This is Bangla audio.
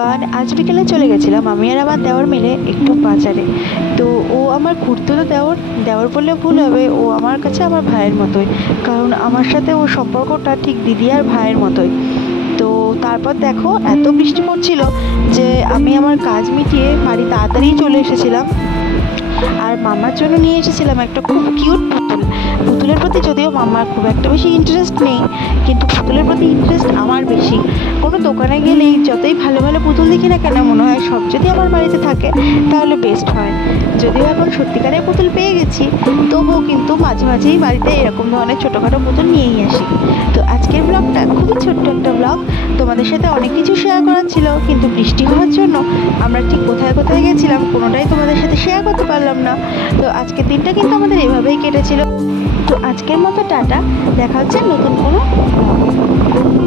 এভরিওয়ান, আজ বিকেলে চলে গেছিলাম আমি আর আমার দেওর মিলে একটু বাজারে। তো ও আমার খুড়তুতো দেওর, দেওর বললে ভুল হবে, ও আমার কাছে আমার ভাইয়ের মতোই, কারণ আমার সাথে ওর সম্পর্কটা ঠিক দিদি আর ভাইয়ের মতোই। তো তারপর দেখো এত বৃষ্টি পড়ছিল যে আমি আমার কাজ মিটিয়ে বাড়ি তাড়াতাড়ি চলে এসেছিলাম। আর মামার জন্য নিয়ে এসেছিলাম একটা খুব কিউট পুতুল। পুতুলের প্রতি যদিও মামার খুব একটা বেশি ইন্টারেস্ট নেই, কিন্তু পুতুলের প্রতি ইন্টারেস্ট আমার বেশি। কোনো দোকানে গেলেই যতই ভালো ভালো পুতুল দেখি না কেন, মনে হয় সব যদি আমার বাড়িতে থাকে তাহলে বেস্ট হয়। যদিও এখন সত্যিকারের পুতুল পেয়ে গেছি, তবুও কিন্তু মাঝে মাঝেই বাড়িতে এরকম ধরনের ছোটোখাটো পুতুল নিয়েই আসি। তো আজকের ব্লগটা খুবই ছোট্ট একটা ব্লগ, তোমাদের সাথে অনেক কিছু শেয়ার করার ছিল, কিন্তু বৃষ্টি হওয়ার জন্য আমরা ঠিক কোথায় কোথায় গেছিলাম কোনোটাই তোমাদের সাথে শেয়ার করতে পারলাম না। তো আজকের দিনটা কিন্তু আমাদের এভাবেই কেটেছিল। তো আজকের মতো টাটা, দেখা হচ্ছে নতুন কোনো ব্লগে।